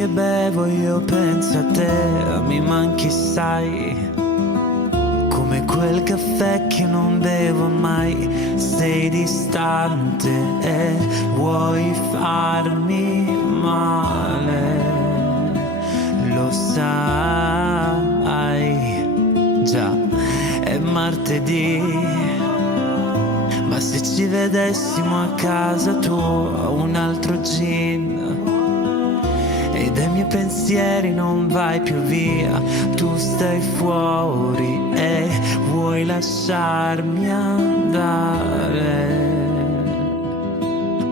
che bevo io penso a te, mi manchi sai, come quel caffè che non bevo mai. Sei distante e vuoi farmi male, lo sai, già è martedì. Ma se ci vedessimo a casa tua, un altro gin, e dai miei pensieri non vai più via. Tu stai fuori e vuoi lasciarmi andare.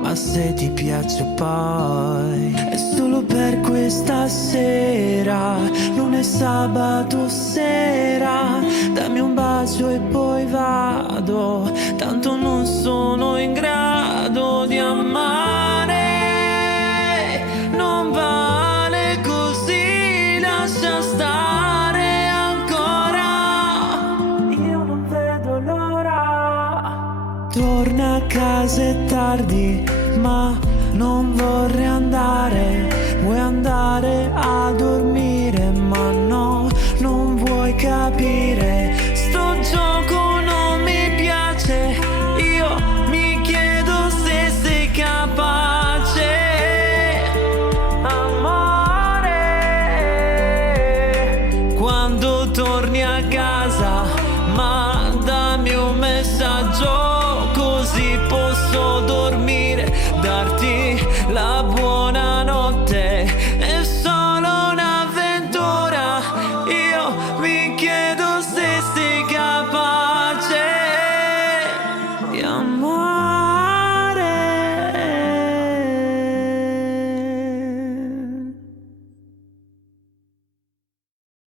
Ma se ti piace poi è solo per questa sera, non è sabato sera. Dammi un bacio e poi vado, tanto non sono in grado di amare. Non vale così, lascia stare ancora. Io non vedo l'ora. Torna a casa è tardi, ma non vorrei andare. Vuoi andare a dormire, ma no, non vuoi capire. Sto gioco non mi piace, io mi chiedo se sei capace. Amore, quando torni a casa mandami un messaggio, così posso dormire, darti la buona